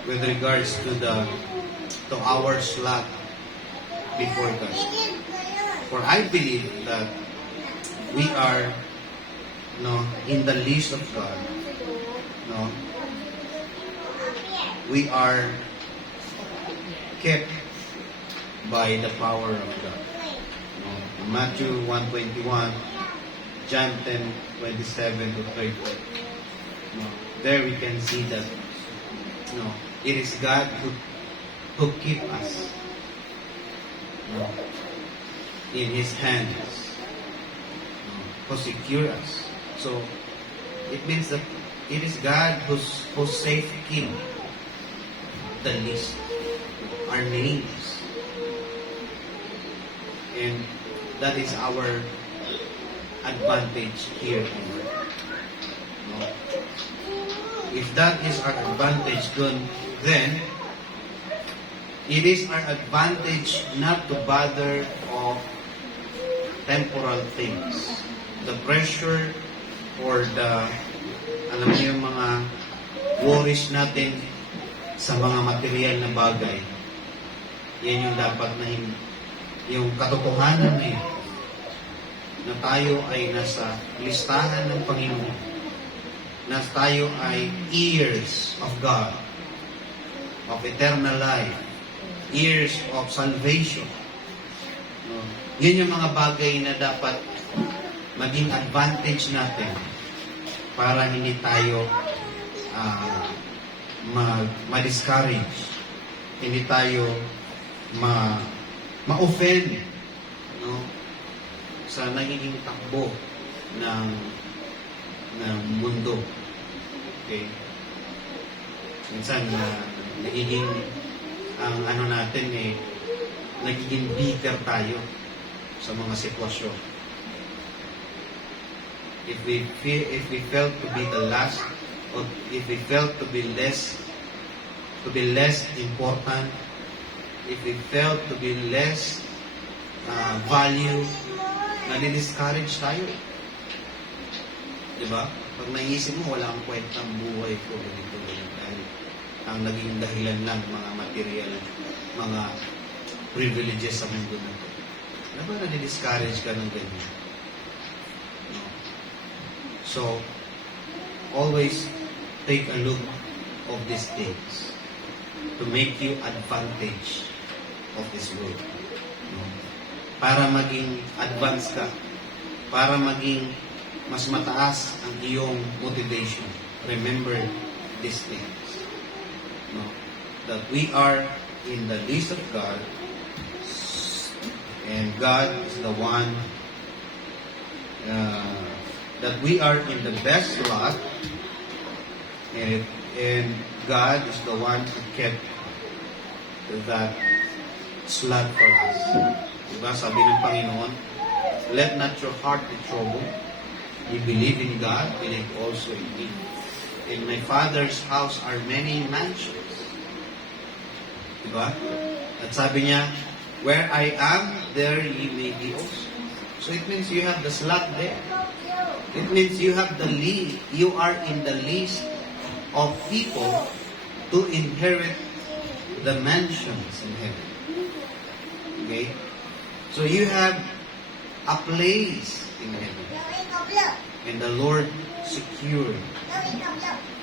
with regards to our slot before God. For I believe that we are in the list of God. No, we are kept by the power of God. No, in Matthew 1:21, John 10:27 to 30. No, there we can see that no, it is God who keep us no, in His hands, no, who secure us. So it means that it is God who safe keep the list, our names, and that is our advantage here on earth. No? If that is our advantage, then it is our advantage not to bother of temporal things. The pressure or alam niyo yung mga worries natin sa mga material na bagay. Yan yung dapat na yung katotohanan na yun, na tayo ay nasa listahan ng Panginoon, na tayo ay heirs of God, of eternal life, heirs of salvation. No? Yun yung mga bagay na dapat maging advantage natin para hindi tayo ma-discourage, hindi tayo ma-offend no? Sa nagiging takbo ng mundo. Okay? Minsan, nagiging ang ano natin nagiging bitter tayo sa mga sitwasyon. If we felt to be the last, or if we felt to be less important, if we felt to be less value, nadi-discourage tayo. Diba? Pag naisip mo, wala kang kwentang buhay ko, ganito. Dahil ang naging dahilan lang mga material, mga privileges sa mundo na ito. Diba nadi-discourage ka ng ganyan? So, always take a look of these things to make you advantage of this world. Para maging advance ka, para maging mas mataas ang iyong motivation. Remember these things. That we are in the list of God, and God is the one that we are in the best slot, and God is the one who kept that slot for us. Diba? Sabi ng Panginoon, let not your heart be troubled. You believe in God, believe also in me. In my Father's house are many mansions. Diba? At sabi niya, where I am, there ye may be also. So it means you have the slot there. It means you have you are in the list of people to inherit the mansions in heaven. Okay? So you have a place in heaven. And the Lord secured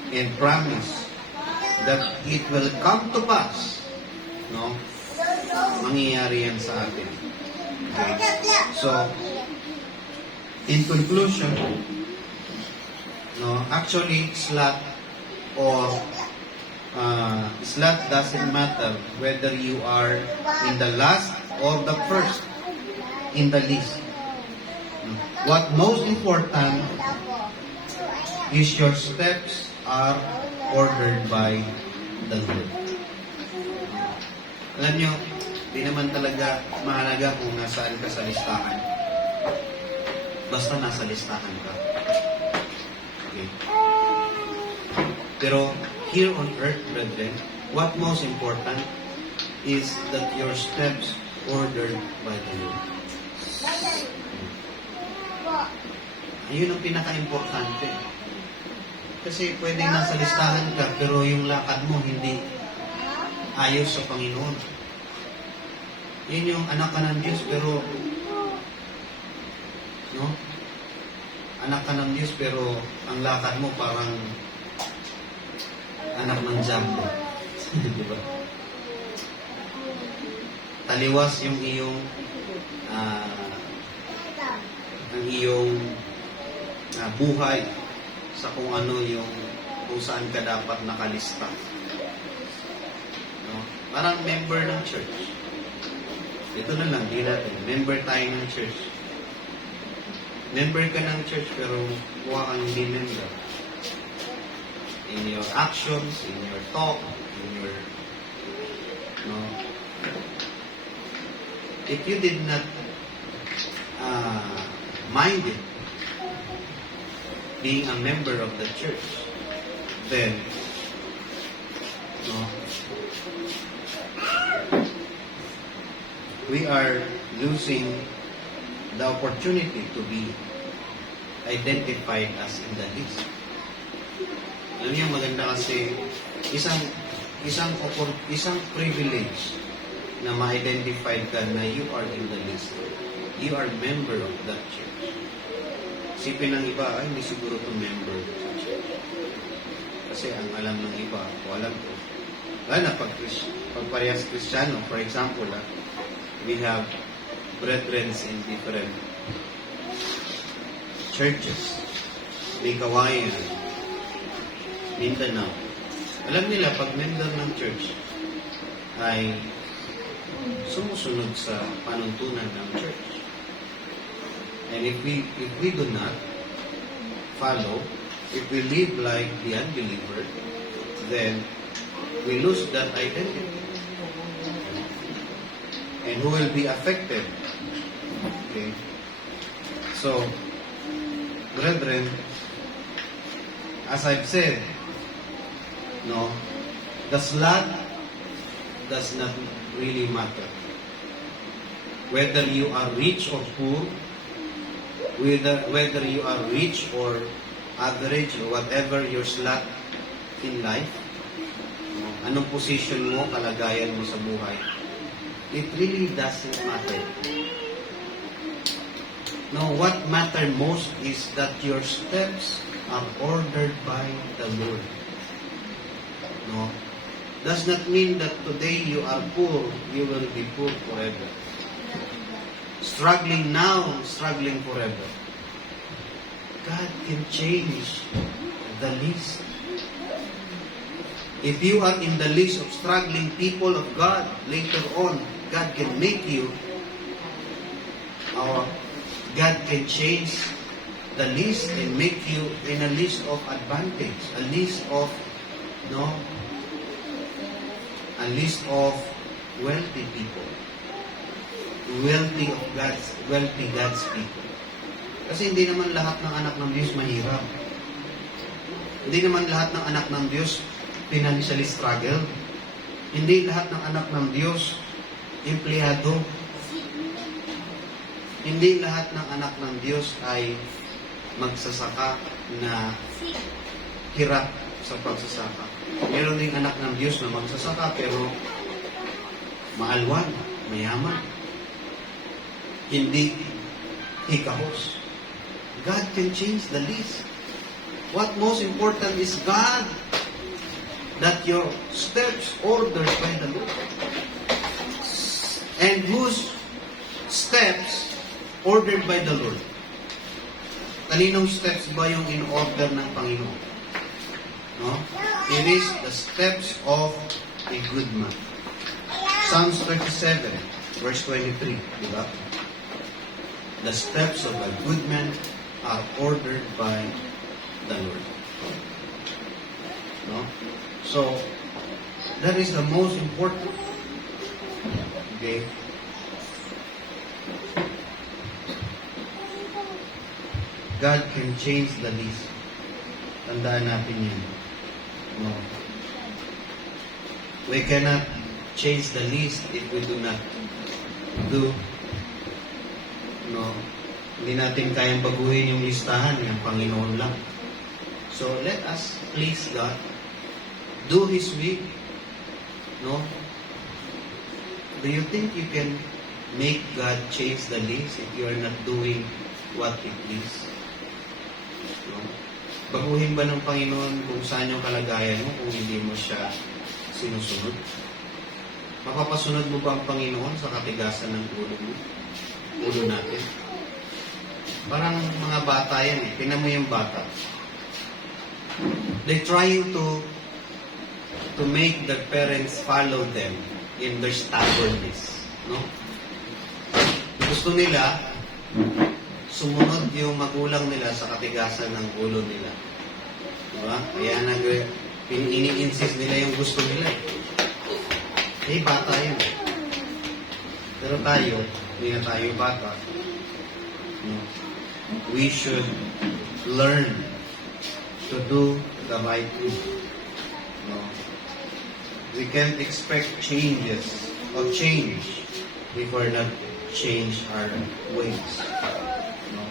and promised that it will come to pass. No? Mangyayari yan sa atin. Okay? So, in conclusion, actually, slot doesn't matter whether you are in the last or the first in the list. What most important is your steps are ordered by the Lord. Alam nyo, di naman talaga mahalaga kung nasaan ka sa listahan. Basta nasa listahan ka. Okay. Pero here on earth, brethren, what most important is that your steps ordered by the Lord. Ayun ang pinaka-importante. Kasi pwedeng nasa listahan ka, pero yung lakad mo hindi ayos sa Panginoon. Yun yung anak ka ng Diyos, pero anak ka ng Diyos, pero ang lakad mo parang anak ng Jumbo. Diba? Taliwas yung iyong buhay sa kung ano kung saan ka dapat nakalista. No? Parang member ng church. Ito na lang, di natin. Member tayo ng church. Member ka ng church pero mukha kang hindi member. In your actions, in your talk, in your if you did not mind it being a member of the church, then we are losing the opportunity to be identified as in the list. Alam niyo, maganda kasi isang privilege na ma-identify ka na you are in the list. You are member of that church. Isipin ng iba, ay, hindi siguro itong member sa church. Kasi ang alam ng iba, o alam ko, na pag parehas Kristiyano, for example, we have brethren in different churches. May Kawayan, Mindanao. Alam nila, pag member ng church ay sumusunod sa panuntunan ng church. And if we do not follow, if we live like the unbeliever, then we lose that identity. And who will be affected? Okay. So, brethren, as I've said, the slot does not really matter. Whether you are rich or poor, whether you are rich or average or whatever your slot in life, anong position mo, kalagayan mo sa buhay, it really doesn't matter. No, what matters most is that your steps are ordered by the Lord. No, does not mean that today you are poor, you will be poor forever. Struggling now, struggling forever. God can change the list. If you are in the list of struggling people of God, later on, God can make you, or God can change the list and make you in a list of advantage, a list of wealthy people, wealthy God's people. Kasi hindi naman lahat ng anak ng Diyos mahirap. Hindi naman lahat ng anak ng Diyos financially struggle. Hindi lahat ng anak ng Diyos empleyado. Hindi lahat ng anak ng Diyos ay magsasaka na hirap sa pagsasaka. Meron ding anak ng Diyos na magsasaka pero maalwan, mayaman. Hindi hikahos. God can change the list. What most important is God, that your steps ordered by the Lord. And whose steps ordered by the Lord? Kaninong steps ba yung in-order ng Panginoon? No? It is the steps of a good man. Psalms 37, verse 23, di ba? The steps of a good man are ordered by the Lord. No? So, that is the most important. Okay? God can change the list. Tandaan natin yan. No. We cannot change the list if we do not do. No. Hindi natin kayang baguhin yung listahan ng Panginoon lang. So, let us please God. Do His will. No? Do you think you can make God change the list if you are not doing what He please? No? Baguhin ba ng Panginoon kung saan yung kalagayan mo kung hindi mo siya sinusunod? Mapapasunod mo ba ang Panginoon sa katigasan ng ulo mo? Ulo natin. Parang mga bata yan eh. Tingnan mo yung bata. They trying to make their parents follow them in their stubbornness. No? Gusto nila sumunod yung magulang nila sa katigasan ng ulo nila. Diba? Kaya ini-insist nila yung gusto nila eh. Eh, bata yun. Pero tayo, hindi na tayo bata. No? We should learn to do the right thing. No? We can't expect changes or change if we're not change our ways. No?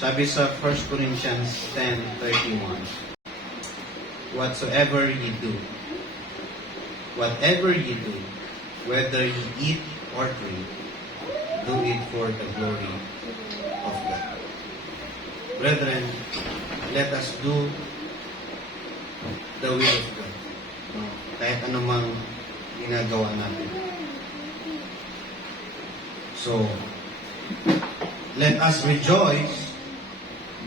Sabi sa 1 Corinthians 10:31, whatever you do, whether you eat or drink, do it for the glory of God. Brethren, let us do the will of God. No? Kahit anumang ginagawa natin. So, let us rejoice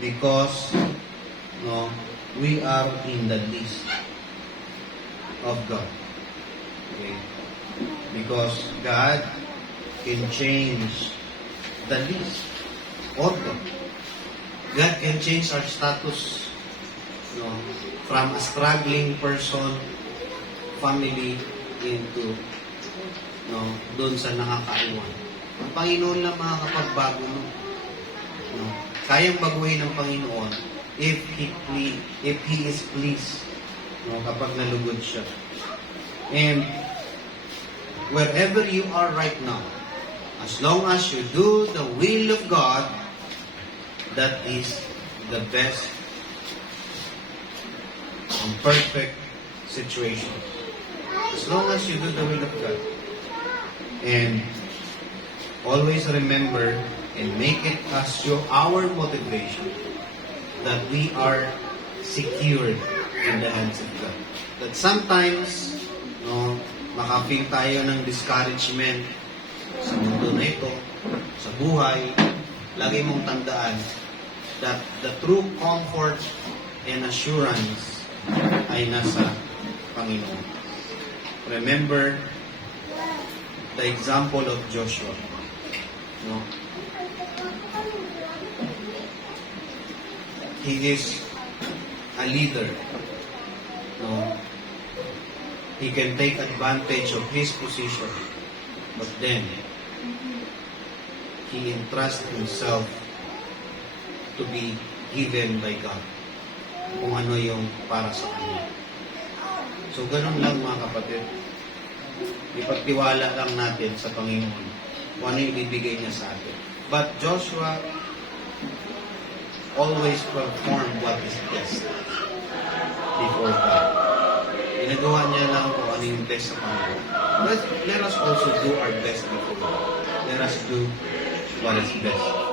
because we are in the list of God. Okay? Because God can change the list of God. God can change our status from a struggling person, family, into doon sa nakakaiwan. Ang Panginoon lang makakapagbago nun. Kayang baguhin ng Panginoon if He is pleased kapag nalugod siya. And wherever you are right now, as long as you do the will of God, that is the best and perfect situation. As long as you do the will of God. And always remember and make it as our motivation that we are secured in the hands of God. That sometimes, makaping tayo ng discouragement sa mundo na ito, sa buhay, lagi mong tandaan that the true comfort and assurance ay nasa Panginoon. Remember the example of Joshua. He is a leader. He can take advantage of his position, but then he entrusts himself to be given by God kung ano yung para sa kanya. So, ganun lang mga kapatid. Ipagtiwala lang natin sa Panginoon kung ano yung ibibigay niya sa atin. But Joshua always performed what is best before God. Ginagawa niya lang kung ano yung best sa Panginoon. Let us also do our best before God. Let us do what is best.